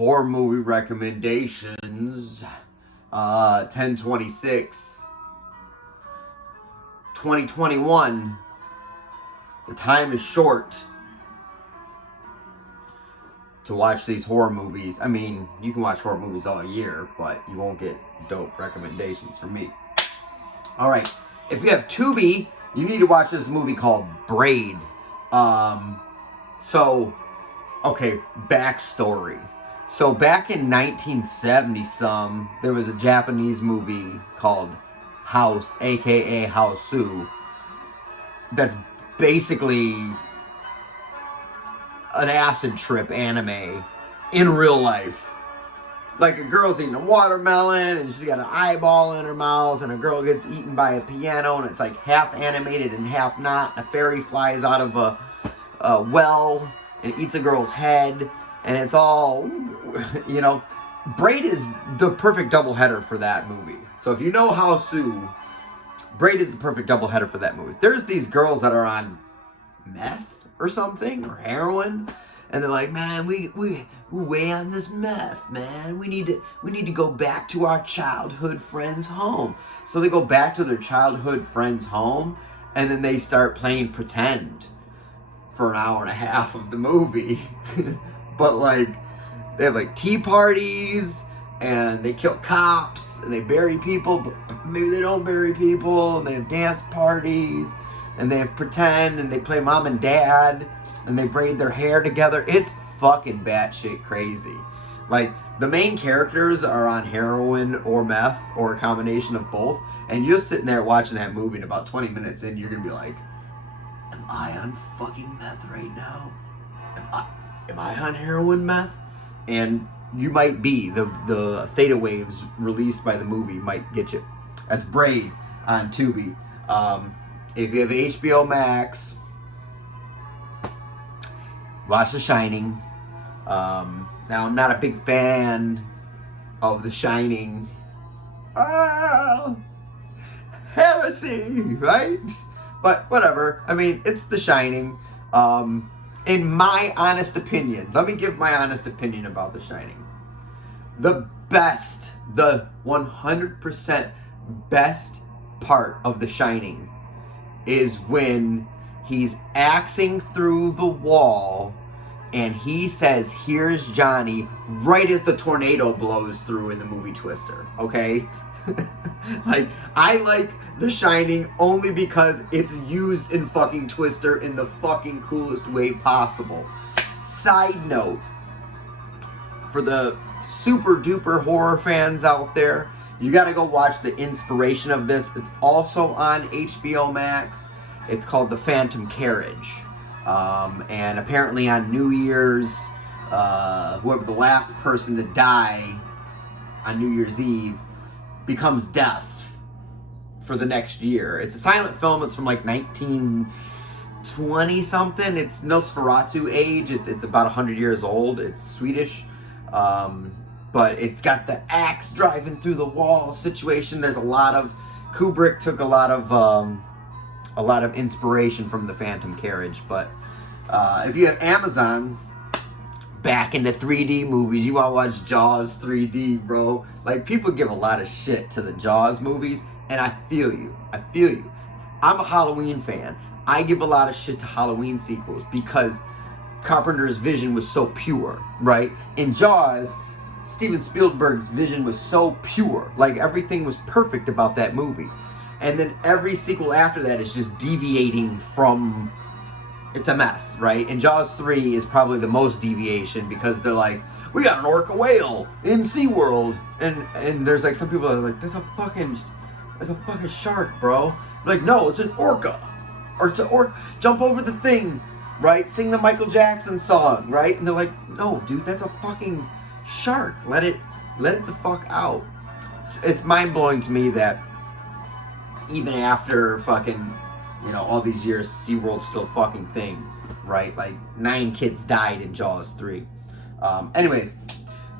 horror movie recommendations. 10/26, 2021. The time is short to watch these horror movies. I mean, you can watch horror movies all year, but you won't get dope recommendations from me. Alright, if you have Tubi, you need to watch this movie called Braid. Okay, backstory. So back in 1970 there was a Japanese movie called House, aka Hausu, that's basically an acid trip anime in real life. Like, a girl's eating a watermelon and she's got an eyeball in her mouth, and a girl gets eaten by a piano, and it's like half animated and half not. A fairy flies out of a well and eats a girl's head, and it's all, you know. Braid is the perfect doubleheader for that movie. So if you know Hausu, Braid is the perfect doubleheader for that movie. There's these girls that are on meth or something, or heroin, and they're like, man, we're way on this meth, man. We need to go back to our childhood friend's home. So they go back to their childhood friend's home, and then they start playing pretend for an hour and a half of the movie. But like, they have like tea parties, and they kill cops, and they bury people, but maybe they don't bury people, and they have dance parties, and they have pretend, and they play mom and dad, and they braid their hair together. It's fucking batshit crazy. Like, the main characters are on heroin or meth, or a combination of both, and you're sitting there watching that movie, and about 20 minutes in, you're gonna be like, am I on fucking meth right now? Am I on heroin meth? And you might be. The theta waves released by the movie might get you. That's Braid on Tubi. If you have HBO Max, watch The Shining. Now, I'm not a big fan of The Shining. Heresy, right? But whatever. I mean, it's The Shining. In my honest opinion, let me give my honest opinion about The Shining. The 100% best part of The Shining is when he's axing through the wall and he says, here's Johnny, right as the tornado blows through in the movie Twister, okay? Like, I like The Shining only because it's used in fucking Twister in the fucking coolest way possible. Side note, for the super duper horror fans out there, you gotta go watch the inspiration of this. It's also on HBO Max. It's called The Phantom Carriage. And apparently on New Year's, whoever the last person to die on New Year's Eve becomes death for the next year. It's a silent film. It's from like 1920 something. It's Nosferatu age. It's about 100 years old. It's Swedish. But it's got the axe driving through the wall situation. There's a lot of, Kubrick took a lot of inspiration from The Phantom Carriage. But if you have Amazon, back into 3D movies, you want to watch Jaws 3D, bro. Like, people give a lot of shit to the Jaws movies, and I feel you. I'm a Halloween fan. I give a lot of shit to Halloween sequels because Carpenter's vision was so pure, right? In Jaws, Steven Spielberg's vision was so pure. Like, everything was perfect about that movie. And then every sequel after that is just deviating from... It's a mess, right? And Jaws 3 is probably the most deviation because they're like, we got an orca whale in SeaWorld. And there's like some people that are like, that's a fucking shark, bro. I'm like, no, it's an orca. Or jump over the thing, right? Sing the Michael Jackson song, right? And they're like, no, dude, that's a fucking shark. Let it the fuck out. It's mind-blowing to me that even after fucking, you know, all these years, SeaWorld's still fucking thing, right? Like, 9 kids died in Jaws 3. Anyways,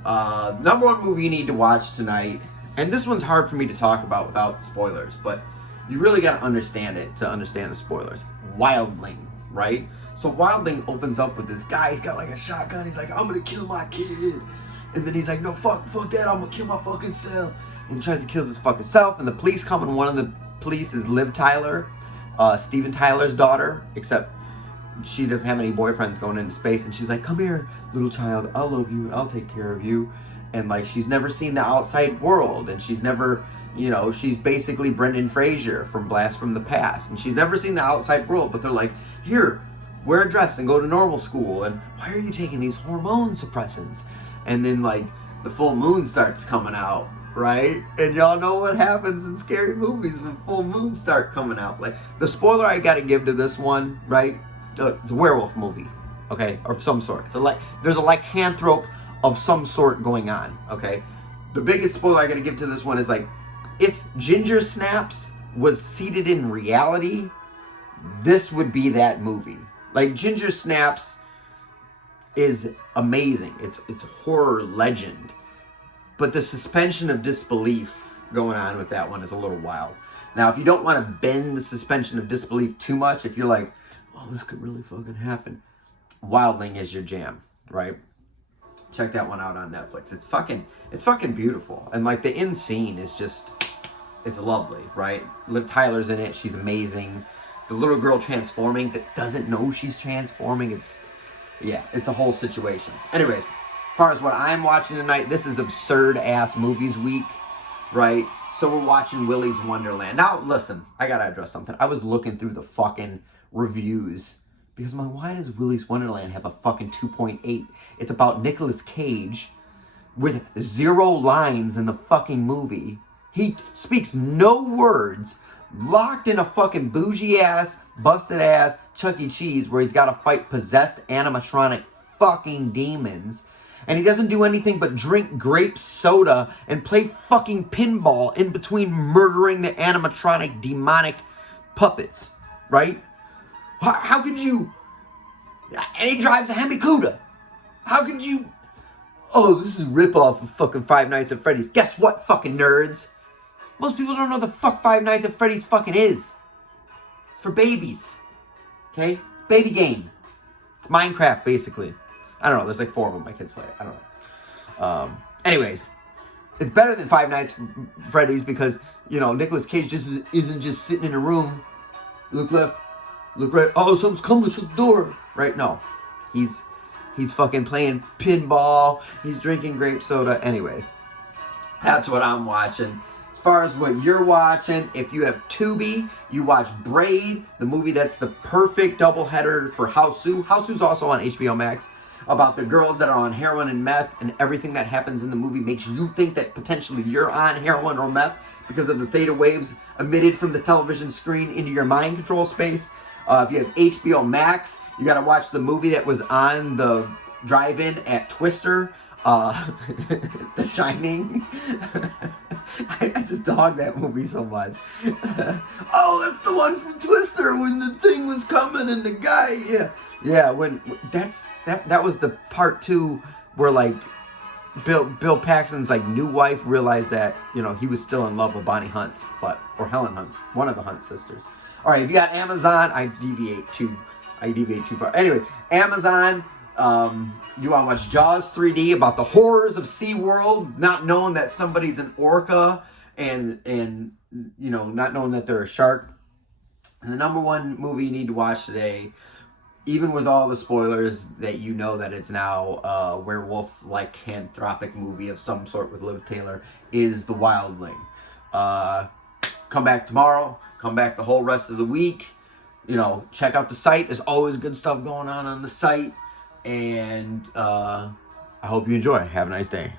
number one movie you need to watch tonight, and this one's hard for me to talk about without spoilers, but you really got to understand it to understand the spoilers. Wildling, right? So Wildling opens up with this guy. He's got like a shotgun. He's like, I'm gonna kill my kid. And then he's like, no, fuck that, I'm gonna kill my fucking self. And he tries to kill his fucking self, and the police come, and one of the police is Liv Tyler, Steven Tyler's daughter, except she doesn't have any boyfriends going into space, and she's like, come here, little child, I'll love you, and I'll take care of you. And like, she's never seen the outside world, and she's never, she's basically Brendan Fraser from Blast from the Past, and she's never seen the outside world, but they're like, here, wear a dress and go to normal school, and why are you taking these hormone suppressants? And then like, the full moon starts coming out, right? And y'all know what happens in scary movies when full moons start coming out. Like, the spoiler I gotta give to this one, right? It's a werewolf movie, okay, of some sort. There's a lycanthrope of some sort going on, okay? The biggest spoiler I gotta give to this one is like, if Ginger Snaps was seated in reality, this would be that movie. Like, Ginger Snaps is amazing. It's a horror legend. But the suspension of disbelief going on with that one is a little wild. Now, if you don't want to bend the suspension of disbelief too much, if you're like, oh, this could really fucking happen, Wildling is your jam, right? Check that one out on Netflix. It's fucking beautiful. And like, the end scene is just, it's lovely, right? Liv Tyler's in it. She's amazing. The little girl transforming that doesn't know she's transforming. It's a whole situation. Anyways, as far as what I'm watching tonight, this is absurd ass movies week, right? So we're watching Willy's Wonderland. Now, listen, I gotta address something. I was looking through the fucking reviews because I'm like, why does Willy's Wonderland have a fucking 2.8? It's about Nicolas Cage with 0 lines in the fucking movie. He speaks no words, locked in a fucking bougie ass, busted ass Chuck E. Cheese where he's gotta fight possessed animatronic fucking demons. And he doesn't do anything but drink grape soda and play fucking pinball in between murdering the animatronic demonic puppets, right? How could you? And he drives a Hemi Cuda. How could you? Oh, this is a ripoff of fucking Five Nights at Freddy's. Guess what, fucking nerds? Most people don't know the fuck Five Nights at Freddy's fucking is. It's for babies. Okay? It's a baby game. It's Minecraft, basically. I don't know. There's like 4 of them. My kids play it. I don't know. Anyways, it's better than Five Nights at Freddy's because, Nicolas Cage just isn't just sitting in a room. Look left, look right. Oh, something's coming. Shut the door. Right? No. He's fucking playing pinball. He's drinking grape soda. Anyway, that's what I'm watching. As far as what you're watching, if you have Tubi, you watch Braid, the movie that's the perfect doubleheader for Hausu. Hausu's also on HBO Max, about the girls that are on heroin and meth, and everything that happens in the movie makes you think that potentially you're on heroin or meth because of the theta waves emitted from the television screen into your mind control space. If you have HBO Max, you gotta watch the movie that was on the drive-in at Twister, The Shining. I just dog that movie so much. Oh, that's the one from Twister when the thing was coming and the guy, yeah, when that was the part 2 where like Bill Paxton's like new wife realized that he was still in love with Bonnie Hunt, or Helen Hunt, one of the Hunt sisters. All right, if you got Amazon, I deviate too far. Anyway, Amazon, you want to watch Jaws 3D about the horrors of SeaWorld, not knowing that somebody's an orca and not knowing that they're a shark. And the number 1 movie you need to watch today, even with all the spoilers, that that it's now a werewolf lycanthropic movie of some sort with Liv Tyler, is The Wildling. Come back tomorrow. Come back the whole rest of the week. Check out the site. There's always good stuff going on the site. And I hope you enjoy. Have a nice day.